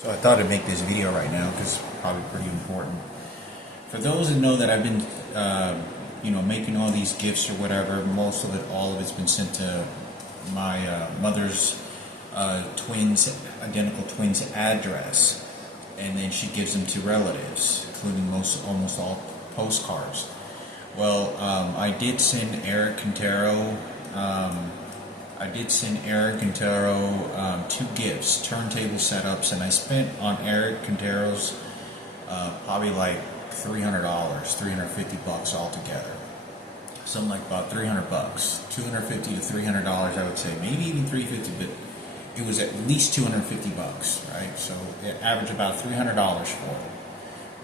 So I thought I'd make this video right now because it's probably pretty important. For those that know that I've been, making all these gifts or whatever, most of it, all of it's been sent to my mother's identical twins address, and then she gives them to relatives, including almost all postcards. Well, I did send Eric Quintero. Two gifts, turntable setups, and I spent on Eric Quintero's probably like $300, $350 altogether. Something like about $300, $250 to $300, I would say, maybe even $350, but it was at least $250, right? So it averaged about $300 for it,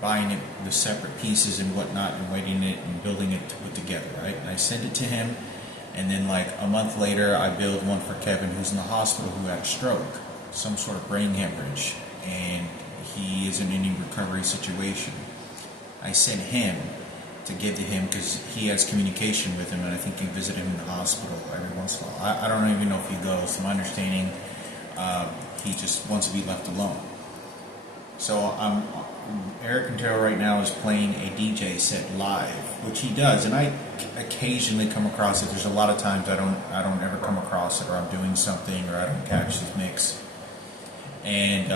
buying it the separate pieces and whatnot, and waiting it and building it to put together, right? And I sent it to him. And then like a month later, I built one for Kevin, who's in the hospital, who had a stroke, some sort of brain hemorrhage, and he is in any recovery situation. I sent him to give to him because he has communication with him, and I think he visited him in the hospital every once in a while. I don't even know if he goes. To my understanding, he just wants to be left alone. So Eric Quintero right now is playing a DJ set live, which he does, and I occasionally come across it. There's a lot of times I don't ever come across it, or I'm doing something, or I don't catch his mix. And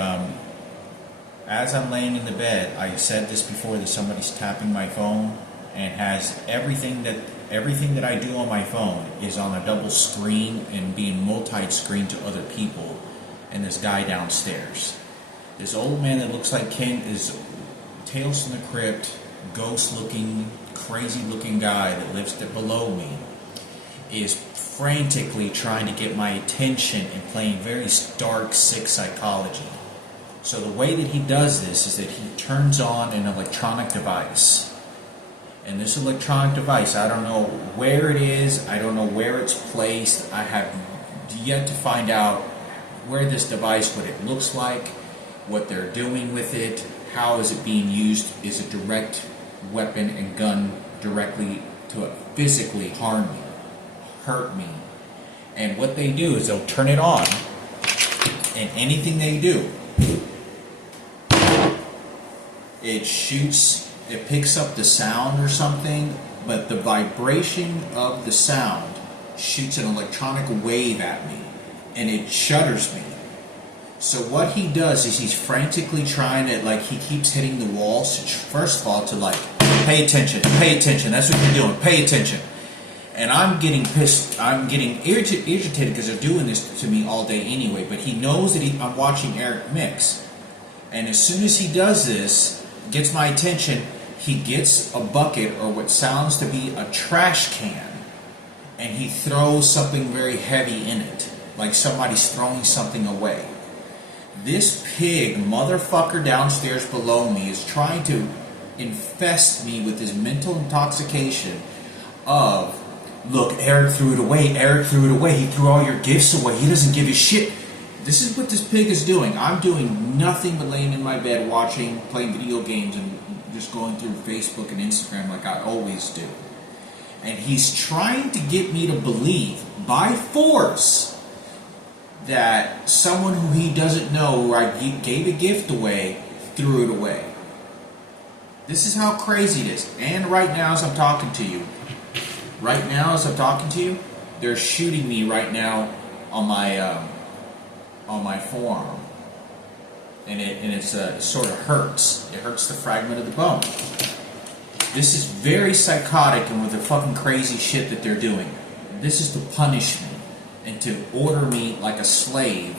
as I'm laying in the bed, I said this before, that somebody's tapping my phone and has everything that I do on my phone is on a double screen and being multi-screen to other people, and this guy downstairs. This old man that looks like Ken is Tales from the Crypt, ghost-looking, crazy-looking guy that lives below me, is frantically trying to get my attention and playing very dark, sick psychology. So the way that he does this is that he turns on an electronic device. And this electronic device, I don't know where it is, I don't know where it's placed, I have yet to find out where this device, what it looks like, what they're doing with it, how is it being used, is a direct weapon and gun directly to physically harm me, hurt me. And what they do is they'll turn it on, and anything they do, it shoots, it picks up the sound or something, but the vibration of the sound shoots an electronic wave at me, and it shudders me. So what he does is he's frantically trying to, he keeps hitting the walls, first of all, to pay attention, that's what you're doing, pay attention. And I'm getting pissed, I'm getting irritated because they're doing this to me all day anyway, but he knows that I'm watching Eric mix. And as soon as he does this, gets my attention, he gets a bucket, or what sounds to be a trash can, and he throws something very heavy in it, like somebody's throwing something away. This pig motherfucker downstairs below me is trying to infest me with his mental intoxication of, look, Eric threw it away, he threw all your gifts away, he doesn't give a shit. This is what this pig is doing. I'm doing nothing but laying in my bed watching, playing video games, and just going through Facebook and Instagram like I always do. And he's trying to get me to believe, by force, that someone who he doesn't know, who I gave a gift away, threw it away. This is how crazy it is. And right now as I'm talking to you, they're shooting me right now on my forearm. And it sort of hurts. It hurts the fragment of the bone. This is very psychotic, and with the fucking crazy shit that they're doing. This is to punish me and to order me like a slave,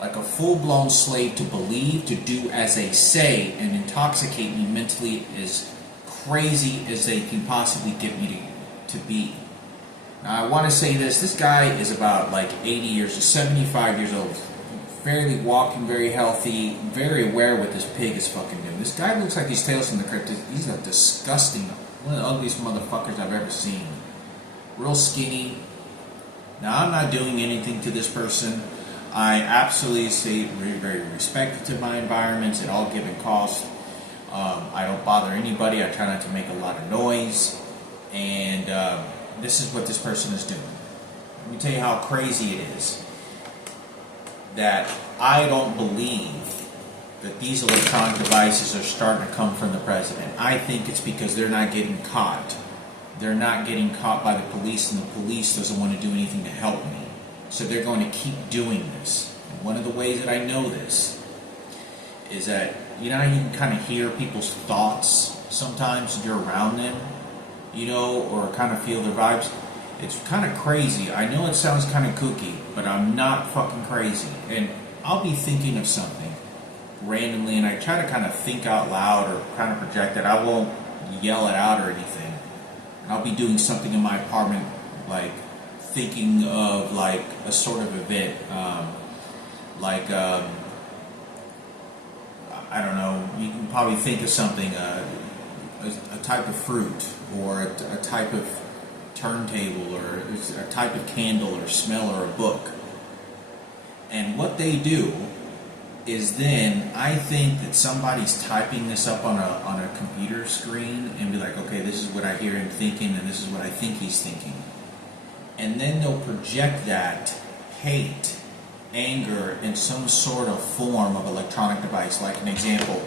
like a full-blown slave, to believe, to do as they say, and intoxicate me mentally as crazy as they can possibly get me to be. Now I want to say this guy is about 75 years old, fairly walking, very healthy, very aware what this pig is fucking doing. This guy looks like he's Tales from the Crypt. He's a disgusting, one of the ugliest motherfuckers I've ever seen. Real skinny. Now, I'm not doing anything to this person. I absolutely stay very, very respectful to my environments at all given costs. I don't bother anybody. I try not to make a lot of noise. And this is what this person is doing. Let me tell you how crazy it is that I don't believe that these electronic devices are starting to come from the president. I think it's because they're not getting caught. They're not getting caught by the police, and the police doesn't want to do anything to help me. So they're going to keep doing this. And one of the ways that I know this is that, you know how you can kind of hear people's thoughts sometimes when you're around them, you know, or kind of feel their vibes? It's kind of crazy. I know it sounds kind of kooky, but I'm not fucking crazy. And I'll be thinking of something randomly, and I try to kind of think out loud or kind of project it. I won't yell it out or anything. And I'll be doing something in my apartment, like thinking of like a sort of event, I don't know, you can probably think of something, a type of fruit, or a type of turntable, or a type of candle or smell, or a book. And what they do is then I think that somebody's typing this up on a computer screen and be like, okay, this is what I hear him thinking, and this is what I think he's thinking. And then they'll project that hate, anger, in some sort of form of electronic device. Like an example,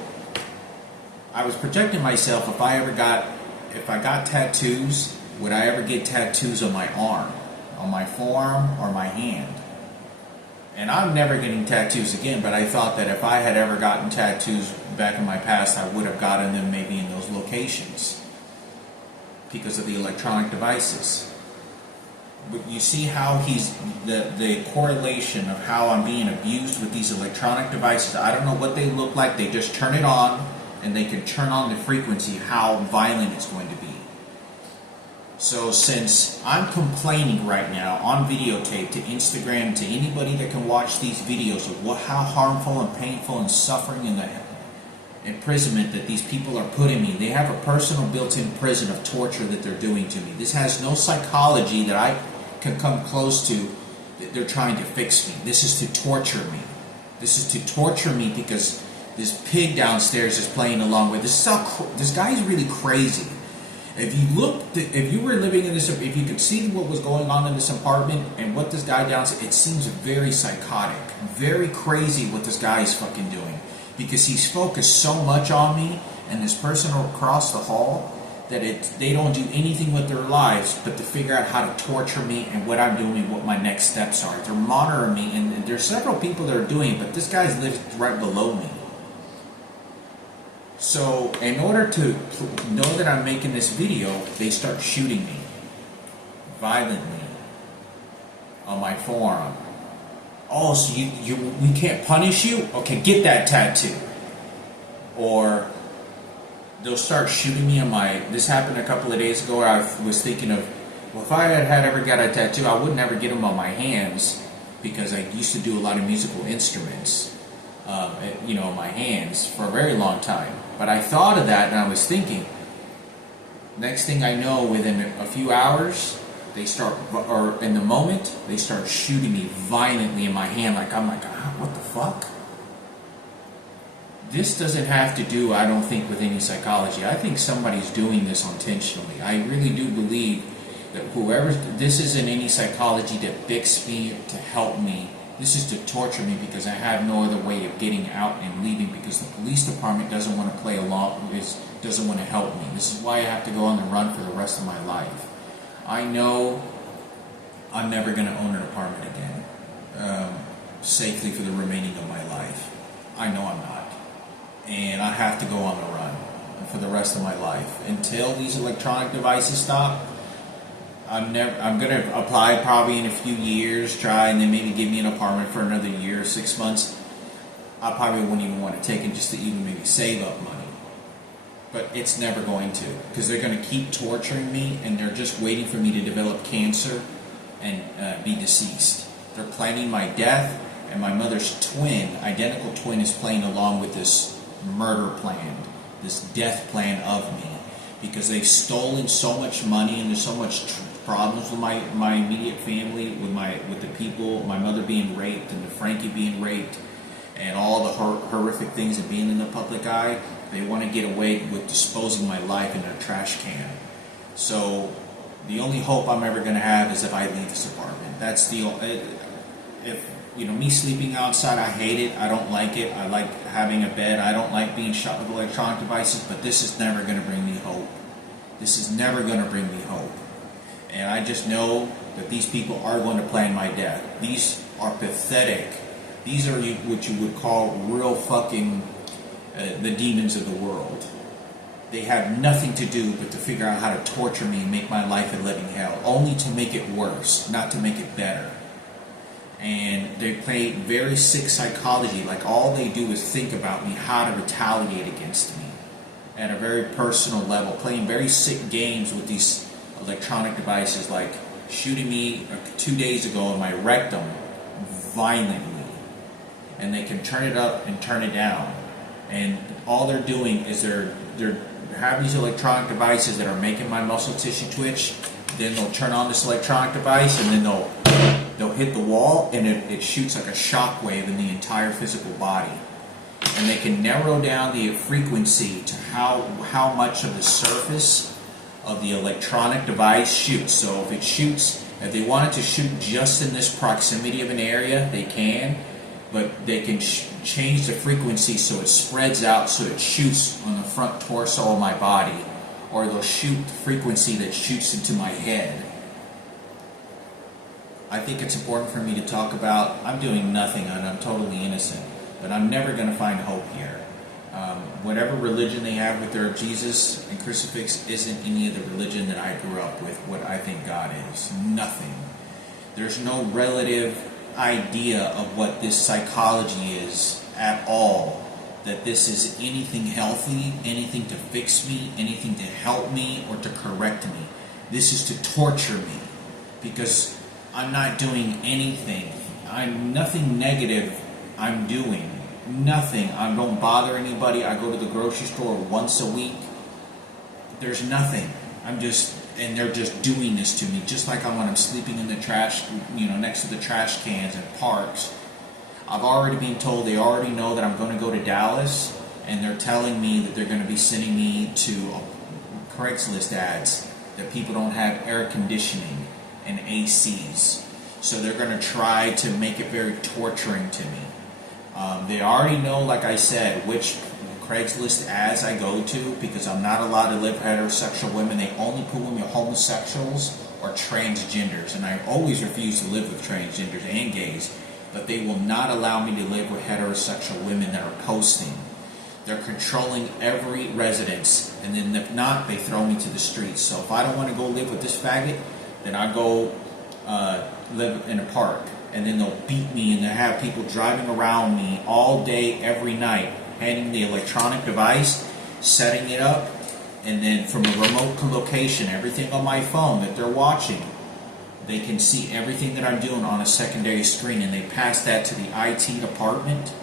I was projecting myself, if I got tattoos, would I ever get tattoos on my arm, on my forearm, or my hand? And I'm never getting tattoos again, but I thought that if I had ever gotten tattoos back in my past, I would have gotten them maybe in those locations because of the electronic devices. But you see how the correlation of how I'm being abused with these electronic devices. I don't know what they look like. They just turn it on, and they can turn on the frequency, how violent it's going to be. So since I'm complaining right now on videotape to Instagram, to anybody that can watch these videos of how harmful and painful and suffering and the imprisonment that these people are putting me, they have a personal built-in prison of torture that they're doing to me. This has no psychology that I can come close to that they're trying to fix me. This is to torture me. This is to torture me because this pig downstairs is playing along with this. This guy is really crazy. If you were living in this, if you could see what was going on in this apartment and what this guy downstairs, it seems very psychotic, very crazy what this guy is fucking doing, because he's focused so much on me and this person across the hall that they don't do anything with their lives but to figure out how to torture me and what I'm doing and what my next steps are. They're monitoring me, and there's several people that are doing it, but this guy lives right below me. So in order to know that I'm making this video, they start shooting me violently on my forearm. Oh, so we can't punish you? Okay, get that tattoo. Or they'll start shooting me on my... This happened a couple of days ago where I was thinking of, well, if I had ever got a tattoo, I would never get them on my hands, because I used to do a lot of musical instruments, on my hands for a very long time. But I thought of that, and I was thinking, next thing I know, within a few hours, they start shooting me violently in my hand. I'm like, what the fuck? This doesn't have to do, I don't think, with any psychology. I think somebody's doing this intentionally. I really do believe that this isn't any psychology to fix me, to help me. This is to torture me, because I have no other way of getting out and leaving, because the police department doesn't want to play along, doesn't want to help me. This is why I have to go on the run for the rest of my life. I know I'm never going to own an apartment again, safely for the remaining of my life. I know I'm not. And I have to go on the run for the rest of my life. Until these electronic devices stop, I'm going to apply probably in a few years, try, and then maybe give me an apartment for another year or 6 months. I probably wouldn't even want to take it, just to even maybe save up money. But it's never going to, because they're going to keep torturing me, and they're just waiting for me to develop cancer and be deceased. They're planning my death, and my mother's identical twin, is playing along with this murder plan, this death plan of me, because they've stolen so much money, and there's so much problems with my immediate family, with the people, my mother being raped, and the Frankie being raped, and all the horrific things of being in the public eye. They want to get away with disposing my life in a trash can. So the only hope I'm ever going to have is if I leave this apartment. That's the if me sleeping outside, I hate it. I don't like it. I like having a bed. I don't like being shot with electronic devices, but this is never going to bring me hope. This is never going to bring me hope. And I just know that these people are going to plan my death. These are pathetic. These are what you would call real fucking the demons of the world. They have nothing to do but to figure out how to torture me and make my life a living hell, only to make it worse, not to make it better. And they play very sick psychology, like all they do is think about me, how to retaliate against me at a very personal level, playing very sick games with these electronic devices, like shooting me 2 days ago in my rectum violently, and they can turn it up and turn it down, and all they're doing is they're have these electronic devices that are making my muscle tissue twitch. Then they'll turn on this electronic device, and then they'll hit the wall, and it shoots like a shock wave in the entire physical body. And they can narrow down the frequency to how much of the surface of the electronic device shoots. So if they wanted to shoot just in this proximity of an area, they can, but they can change the frequency so it spreads out, so it shoots on the front torso of my body, or they'll shoot the frequency that shoots into my head. I think it's important for me to talk about, I'm doing nothing and I'm totally innocent, but I'm never going to find hope here. Whatever religion they have with their Jesus and crucifix isn't any of the religion that I grew up with, what I think God is. Nothing. There's no relative idea of what this psychology is at all. That this is anything healthy, anything to fix me, anything to help me, or to correct me. This is to torture me, because I'm not doing anything. Nothing negative I'm doing. Nothing. I don't bother anybody. I go to the grocery store once a week. There's nothing. And they're just doing this to me, just like when I'm sleeping in the trash, next to the trash cans in parks. I've already been told, they already know that I'm going to go to Dallas, and they're telling me that they're going to be sending me to Craigslist ads that people don't have air conditioning and ACs. So they're going to try to make it very torturing to me. They already know, like I said, which Craigslist ads I go to, because I'm not allowed to live with heterosexual women. They only put women homosexuals or transgenders, and I always refuse to live with transgenders and gays, but they will not allow me to live with heterosexual women that are posting. They're controlling every residence, and then if not, they throw me to the streets. So if I don't want to go live with this faggot, then I go live in a park, and then they'll beat me, and they'll have people driving around me all day, every night, handing the electronic device, setting it up, and then from a remote location, everything on my phone that they're watching, they can see everything that I'm doing on a secondary screen, and they pass that to the IT department,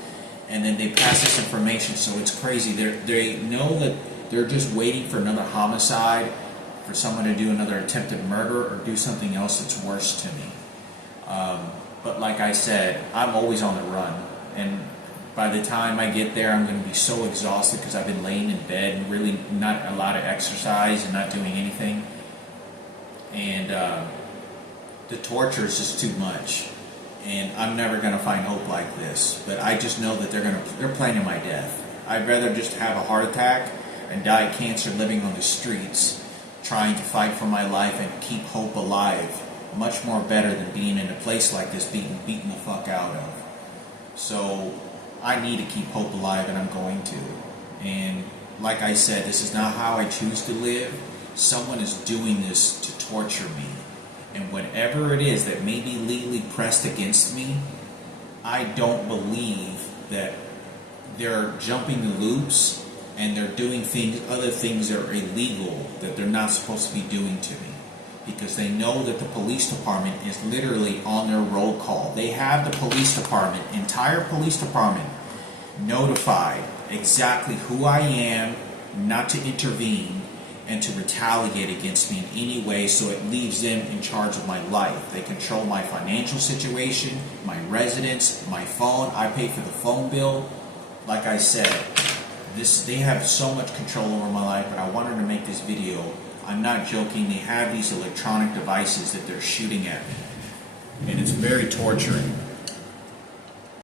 and then they pass this information. So it's crazy. They know that they're just waiting for another homicide, for someone to do another attempted murder or do something else that's worse to me. But like I said, I'm always on the run, and by the time I get there, I'm going to be so exhausted because I've been laying in bed and really not a lot of exercise and not doing anything. And the torture is just too much. And I'm never going to find hope like this. But I just know that they're planning my death. I'd rather just have a heart attack and die of cancer living on the streets, trying to fight for my life and keep hope alive. Much more better than being in a place like this, being beaten the fuck out of. So I need to keep hope alive, and I'm going to. And like I said, this is not how I choose to live. Someone is doing this to torture me. And whatever it is that may be legally pressed against me, I don't believe that they're jumping the loops and they're doing other things that are illegal that they're not supposed to be doing to me. Because they know that the police department is literally on their roll call. They have the police department, entire police department, notified exactly who I am, not to intervene, and to retaliate against me in any way, so it leaves them in charge of my life. They control my financial situation, my residence, my phone. I pay for the phone bill. Like I said, they have so much control over my life, but I wanted to make this video. I'm not joking. They have these electronic devices that they're shooting at me, and it's very torturing.